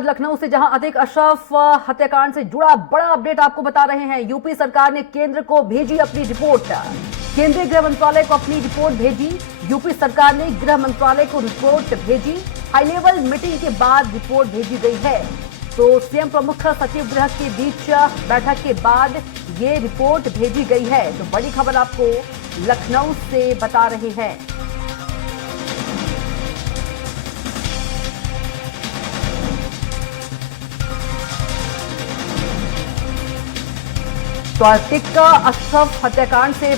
लखनऊ से जहां अतीक अशरफ हत्याकांड से जुड़ा बड़ा अपडेट आपको बता रहे हैं। यूपी सरकार ने केंद्र को भेजी अपनी रिपोर्ट। केंद्रीय गृह मंत्रालय को अपनी रिपोर्ट भेजी। यूपी सरकार ने गृह मंत्रालय को रिपोर्ट भेजी। हाई लेवल मीटिंग के बाद रिपोर्ट भेजी गई है। तो सीएम प्रमुख सचिव गृह के बीच बैठक के बाद ये रिपोर्ट भेजी गई है। तो बड़ी खबर आपको लखनऊ से बता रहे हैं। तो अतीक अशरफ हत्याकांड से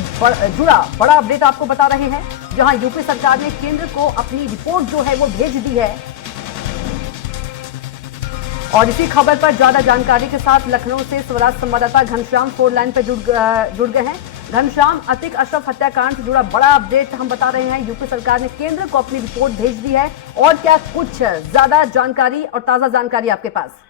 जुड़ा बड़ा अपडेट आपको बता रहे हैं, जहां यूपी सरकार ने केंद्र को अपनी रिपोर्ट जो है वो भेज दी है। और इसी खबर पर ज्यादा जानकारी के साथ लखनऊ से स्वराज संवाददाता घनश्याम फोन लाइन पर जुड़ गए हैं। घनश्याम, अतीक अशरफ हत्याकांड से जुड़ा बड़ा अपडेट हम बता रहे हैं। यूपी सरकार ने केंद्र को अपनी रिपोर्ट भेज दी है, और क्या कुछ ज्यादा जानकारी और ताजा जानकारी आपके पास?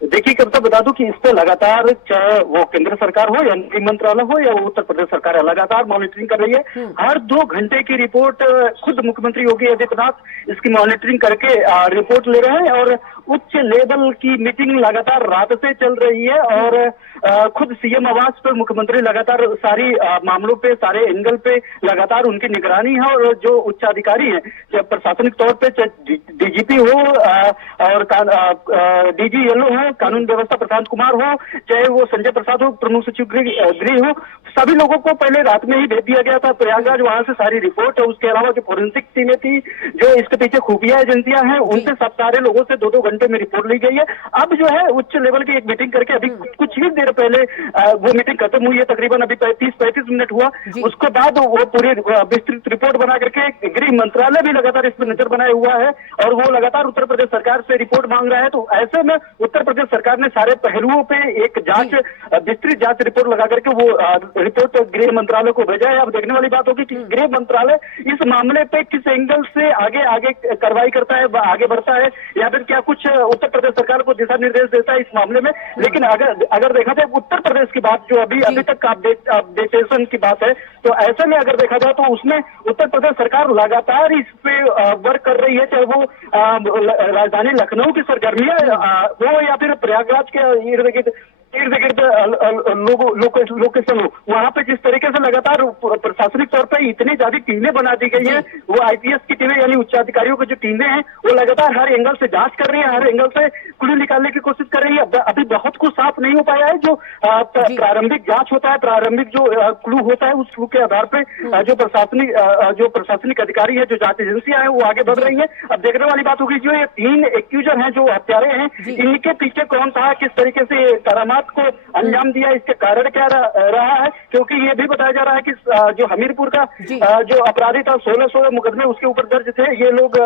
देखिए, कविता बता दूं कि इस पे लगातार, चाहे वो केंद्र सरकार हो या गृह मंत्रालय हो या उत्तर प्रदेश सरकार, लगातार मॉनिटरिंग कर रही है। हर 2 घंटे की रिपोर्ट खुद मुख्यमंत्री योगी आदित्यनाथ इसकी मॉनिटरिंग करके रिपोर्ट ले रहे हैं। और उच्च लेवल की मीटिंग लगातार रात से चल रही है। और खुद सीएम आवास पर मुख्यमंत्री लगातार सारी मामलों पे, सारे एंगल पे लगातार उनकी निगरानी है। और जो उच्चाधिकारी हैं, चाहे प्रशासनिक तौर पे, चाहे डीजीपी हो और डीजीएलओ हो, कानून व्यवस्था प्रशांत कुमार हो, चाहे वो संजय प्रसाद हो, प्रमुख सचिव गृह हो, सभी लोगों को पहले रात में ही भेज दिया गया था प्रयागराज। वहां से सारी रिपोर्ट है। उसके अलावा जो फोरेंसिक टीमें थी, जो इसके पीछे खुफिया एजेंसियां हैं, उनसे सब सारे लोगों से 2-2 घंटे में रिपोर्ट ली गई है। अब जो है उच्च लेवल की एक मीटिंग करके अभी कुछ ही देर पहले वो मीटिंग खत्म हुई है। तकरीबन अभी 30-35 मिनट हुआ। उसके बाद वो पूरी विस्तृत रिपोर्ट बना करके गृह मंत्रालय भी लगातार इस पर नजर बनाए हुआ है। और वो लगातार उत्तर प्रदेश सरकार से रिपोर्ट मांग रहा है। तो ऐसे में उत्तर प्रदेश सरकार ने सारे पहलुओं पे एक जांच, विस्तृत जांच रिपोर्ट लगा करके वो रिपोर्ट गृह मंत्रालय को भेजा है। अब देखने वाली बात होगी कि गृह मंत्रालय इस मामले पे किस एंगल से आगे कार्रवाई करता है, आगे बढ़ता है, या फिर क्या कुछ उत्तर प्रदेश सरकार को दिशा निर्देश देता है इस मामले में। लेकिन अगर देखा जाए उत्तर प्रदेश की बात, जो अभी तक का अपडेटेशन की बात है, तो ऐसे में अगर देखा जाए तो उसमें उत्तर प्रदेश सरकार लगातार इस पे वर्क कर रही है। चाहे वो राजधानी लखनऊ की सरगर्मियां हो या फिर प्रयागराज के इर्द गिर्द लोकेशन हो, वहां पे जिस तरीके से लगातार प्रशासनिक तौर पर इतनी ज्यादा टीमें बना दी गई है। वो आईपीएस की टीमें, यानी उच्चाधिकारियों की जो टीमें हैं, वो लगातार हर एंगल से जांच कर रही है, हर एंगल से क्लू निकालने की कोशिश कर रही है। अभी बहुत कुछ साफ नहीं हो पाया है। जो प्रारंभिक जांच होता है, प्रारंभिक जो क्लू होता है, उस क्लू के आधार पर जो प्रशासनिक अधिकारी है, जो जांच एजेंसियां हैं, वो आगे बढ़ रही है। अब देखने वाली बात होगी, जो ये 3 एक्यूजर हैं, जो हत्यारे हैं, इनके पीछे कौन था, किस तरीके से करामात को अंजाम दिया, इसके कारण क्या रहा है। क्योंकि ये भी बताया जा रहा है कि जो हमीरपुर का जो अपराधी था, 16 मुकदमे उसके ऊपर दर्ज थे। ये लोग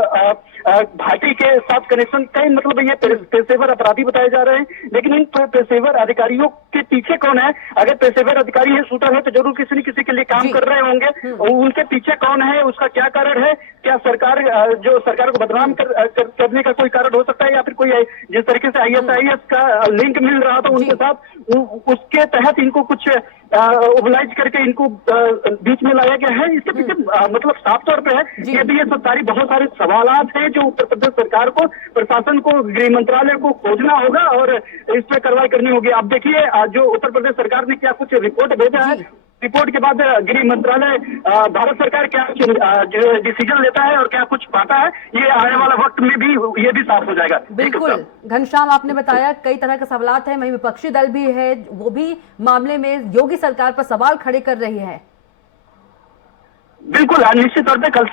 भाटी के साथ कनेक्शन, कई मतलब ये पेशेवर अपराधी बताए जा रहे हैं। लेकिन इन पेशेवर अधिकारियों के पीछे कौन है? अगर पेशेवर अधिकारी है, शूटर है, तो जरूर किसी न किसी के लिए काम कर रहे होंगे। उनके पीछे कौन है, उसका क्या कारण है? क्या सरकार को बदनाम करने का कोई कारण हो सकता है, या फिर कोई जिस तरीके से आईएसआईएस का लिंक मिल रहा था उनके साथ, उसके तहत इनको कुछ ओबलाइज करके इनको बीच में लाया गया है। इसके पीछे मतलब साफ तौर पे है। ये भी बहुत सारे सवालात हैं जो उत्तर प्रदेश सरकार को, प्रशासन को, गृह मंत्रालय को खोजना होगा और इस पे कार्रवाई करनी होगी। अब देखिए, जो उत्तर प्रदेश सरकार ने क्या कुछ रिपोर्ट भेजा है, रिपोर्ट के बाद गृह मंत्रालय, भारत सरकार क्या जो डिसीजन लेता है और क्या कुछ पाता है, ये आने वाला वक्त में भी ये भी साफ हो जाएगा। बिल्कुल घनश्याम, आपने बताया कई तरह के सवालात हैं, वहीं विपक्षी दल भी है, वो भी मामले में योगी सरकार पर सवाल खड़े कर रही है। बिल्कुल, निश्चित तौर पे कल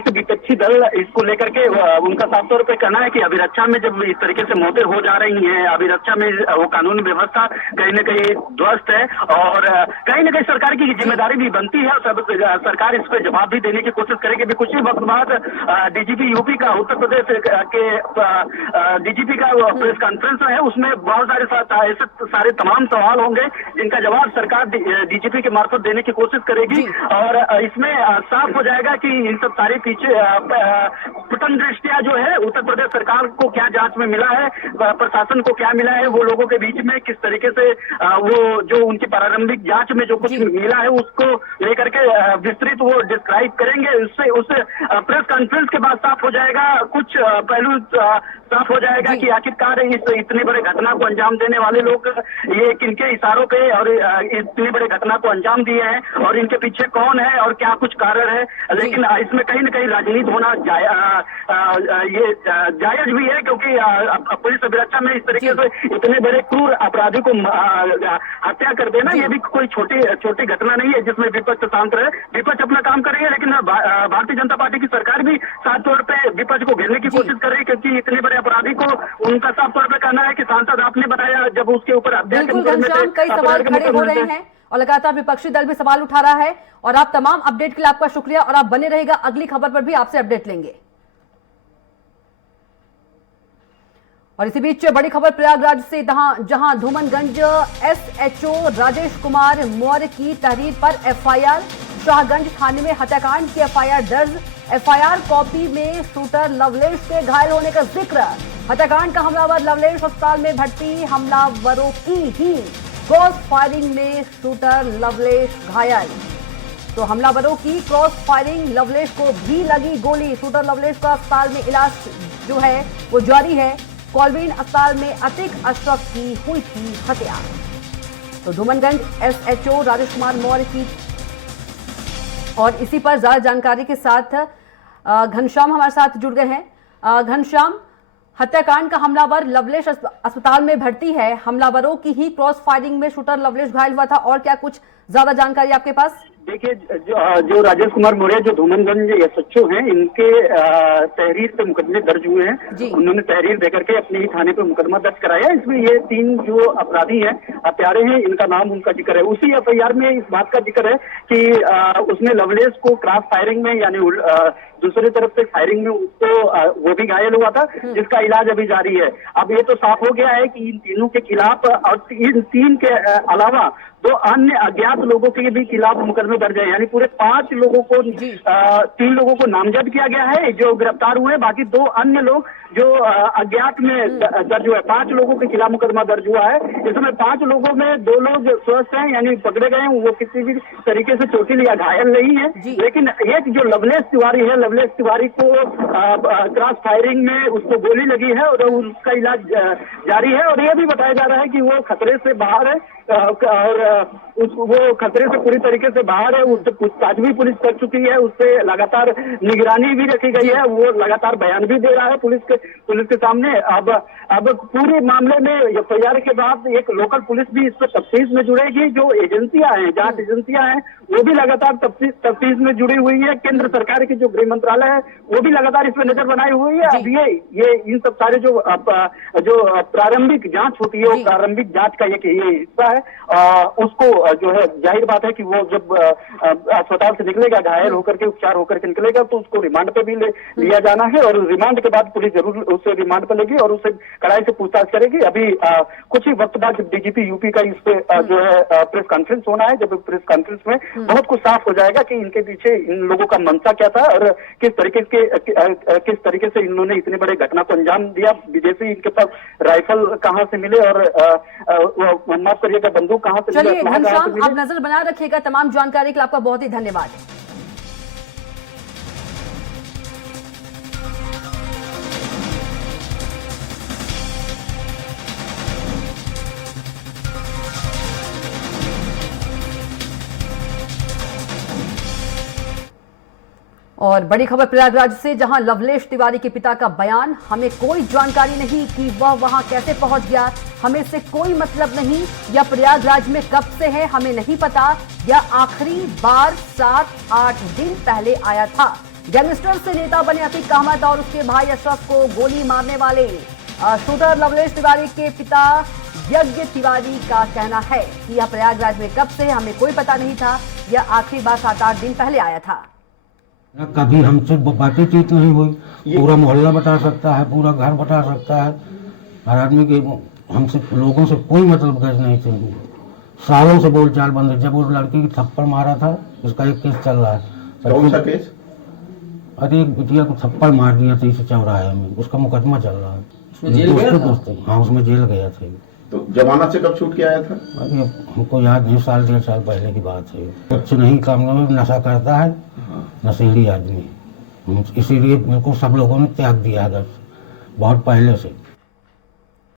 से विपक्षी दल इसको लेकर के उनका साफ तौर पे कहना है कि अभिरक्षा में जब इस तरीके से मौतें हो जा रही हैं, अभिरक्षा में वो कानून व्यवस्था कहीं न कहीं ध्वस्त है। और कहीं न कहीं सरकार की जिम्मेदारी भी बनती है। सब सरकार इस पे जवाब भी देने की कोशिश करेगी। अभी कुछ ही वक्त बाद डीजीपी यूपी का, उत्तर प्रदेश के डीजीपी का प्रेस कॉन्फ्रेंस है, उसमें बहुत ऐसे सारे तमाम सवाल होंगे जिनका जवाब सरकार डीजीपी के मार्फत देने की कोशिश करेगी। और इसमें साफ हो जाएगा कि इन सब सारे पीछे प्रथम दृष्टिया जो है उत्तर प्रदेश सरकार को क्या जांच में मिला है, प्रशासन को क्या मिला है, वो लोगों के बीच में किस तरीके से वो जो उनकी प्रारंभिक जांच में जो कुछ मिला है उसको लेकर के विस्तृत वो डिस्क्राइब करेंगे। उससे उस प्रेस कॉन्फ्रेंस के बाद साफ हो जाएगा। कुछ पहलू साफ हो जाएगा कि आखिरकार इस इतने बड़े घटना को अंजाम देने वाले लोग ये किनके इशारों पे और इतने बड़े घटना को अंजाम दिए हैं और इनके पीछे कौन है और क्या कुछ कारण है। लेकिन इसमें कहीं न कहीं राजनीति होना ये जायज भी है, क्योंकि पुलिस अभिरक्षा में इस तरीके से इतने बड़े क्रूर अपराधी को हत्या कर देना ये भी कोई छोटी घटना नहीं है जिसमें विपक्ष शांत रहे। विपक्ष अपना काम करेंगे, लेकिन भारतीय जनता पार्टी की सरकार भी साफ तौर पे विपक्ष को घेरने की कोशिश कर रही है, क्योंकि इतने बड़े अपराधी को उनका साफ तौर पे कहना है कि सांसद आपने बताया जब उसके ऊपर हत्या के मुकदमे थे, कई सवाल खड़े हो रहे हैं और लगातार विपक्षी दल भी सवाल उठा रहा है। और आप तमाम अपडेट के लिए आपका शुक्रिया और आप बने रहेगा, अगली खबर पर भी आपसे अपडेट लेंगे। और इसी बीच बड़ी खबर प्रयागराज से, जहां धूमनगंज एसएचओ राजेश कुमार मौर्य की तहरीर पर एफआईआर, शाहगंज थाने में हत्याकांड की एफआईआर दर्ज। एफआईआर कॉपी में शूटर लवलेश के घायल होने का जिक्र। हत्याकांड का हमलावर लवलेश अस्पताल में भर्ती, हमलावरों की ही क्रॉस फायरिंग में शूटर लवलेश घायल। तो हमलावरों की क्रॉस फायरिंग, लवलेश को भी लगी गोली। शूटर लवलेश का अस्पताल में इलाज जो है वो जारी है। कॉलवीन अस्पताल में अतिक अशरफ की हुई थी हत्या। तो धूमनगंज एसएचओ राजेश कुमार मौर्य की, और इसी पर ज्यादा जानकारी के साथ घनश्याम हमारे साथ जुड़ गए हैं। घनश्याम, हत्याकांड का हमलावर लवलेश अस्पताल में भर्ती है, हमलावरों की ही क्रॉस फायरिंग में शूटर लवलेश घायल हुआ था, और क्या कुछ ज्यादा जानकारी आपके पास? देखिए, जो राजेश कुमार मौर्य जो धूमनगंज एसएचओ हैं, इनके तहरीर पे मुकदमे दर्ज हुए हैं। उन्होंने तहरीर देकर के अपने ही थाने पे मुकदमा दर्ज कराया। इसमें ये 3 जो अपराधी हैं, हत्यारे हैं, इनका नाम उनका जिक्र है। उसी एफआईआर में इस बात का जिक्र है कि उसने लवलेश को क्रॉस फायरिंग में, यानी दूसरी तरफ से फायरिंग में उसको वो भी घायल हुआ था, जिसका इलाज अभी जारी है। अब ये तो साफ हो गया है कि इन तीनों के खिलाफ और इन 3 के अलावा 2 अन्य अज्ञात लोगों के भी खिलाफ मुकदमे दर्ज है। यानी पूरे 5 लोगों को 3 लोगों को नामजद किया गया है जो गिरफ्तार हुए, बाकी 2 अन्य लोग जो अज्ञात में दर्ज हुआ है। 5 लोगों के खिलाफ मुकदमा दर्ज हुआ है। इसमें 5 लोगों में 2 लोग स्वस्थ हैं, यानी पकड़े गए हैं, वो किसी भी तरीके से चोटिल या घायल नहीं है। लेकिन एक जो लवलेश तिवारी है, लवलेश तिवारी को क्रॉस फायरिंग में उसको गोली लगी है और उसका इलाज जारी है। और यह भी बताया जा रहा है कि वो खतरे से बाहर है और वो खतरे से पूरी तरीके से बाहर है। उससे पूछताछ भी पुलिस कर चुकी है, उससे लगातार निगरानी भी रखी गई है, वो लगातार बयान भी दे रहा है पुलिस के सामने। अब पूरे मामले में एफआईआर के बाद एक लोकल पुलिस भी इस पर तफ्तीश में जुड़ेगी। जो एजेंसियां हैं, जांच एजेंसियां हैं, वो भी लगातार तफ्तीश में जुड़ी हुई है। केंद्र सरकार की जो गृह मंत्रालय है वो भी लगातार इस पर नजर बनाई हुई है। अब ये इन सब सारे जो प्रारंभिक जांच होती है, वो प्रारंभिक जांच का ये हिस्सा है। उसको जो है, जाहिर बात है कि वो जब अस्पताल से निकलेगा, घायल होकर के, उपचार होकर के निकलेगा, तो उसको रिमांड पे भी लिया जाना है। और रिमांड के बाद पुलिस जरूर उसे रिमांड पर लेगी और उससे कड़ाई से पूछताछ करेगी। अभी कुछ ही वक्त बाद डीजीपी यूपी का इस पे जो है प्रेस कॉन्फ्रेंस होना है। जब प्रेस कॉन्फ्रेंस में बहुत कुछ साफ हो जाएगा कि इनके पीछे इन लोगों का मंशा क्या था और किस तरीके से इन्होंने इतने बड़े घटना को अंजाम दिया। विदेशी इनके पास राइफल कहाँ से मिले और माफ करिएगा, बंदूक कहाँ से मिले। घनश्याम, आप नजर बना रखिएगा। तमाम जानकारी के लिए आपका बहुत ही धन्यवाद। और बड़ी खबर प्रयागराज से, जहां लवलेश तिवारी के पिता का बयान, हमें कोई जानकारी नहीं कि वह वहां कैसे पहुंच गया, हमें से कोई मतलब नहीं, या प्रयागराज में कब से है हमें नहीं पता, या आखिरी बार 7-8 दिन पहले आया था। गैंगस्टर से नेता बने अतीक अहमद और उसके भाई अशरफ को गोली मारने वाले शूटर लवलेश तिवारी के पिता यज्ञ तिवारी का कहना है कि यह प्रयागराज में कब से हमें कोई पता नहीं था, यह आखिरी बार 7-8 दिन पहले आया था। कभी हमसे बातचीत नहीं हुई। पूरा मोहल्ला बता सकता है, पूरा घर बता सकता है, हर आदमी के हमसे लोगों से कोई मतलब गैर नहीं थी। सालों से बोलचाल बंद है। जब उस लड़की की थप्पड़ मारा था, उसका एक केस चल रहा है। कौन सा केस? अरे एक बिटिया को थप्पड़ मार दिया था इस चौराहे में, उसका मुकदमा चल रहा है। उसमें जेल गया था? हाँ, उसमें जेल गया था। तो जमानत से कब छूट के आया था? अरे हमको याद नहीं, 1-1.5 साल पहले की बात है। कुछ नहीं, काम में नशा करता है, नशेड़ी आदमी। इसीलिए मेरे को सब लोगों ने त्याग दिया। अगर बहुत पहले से।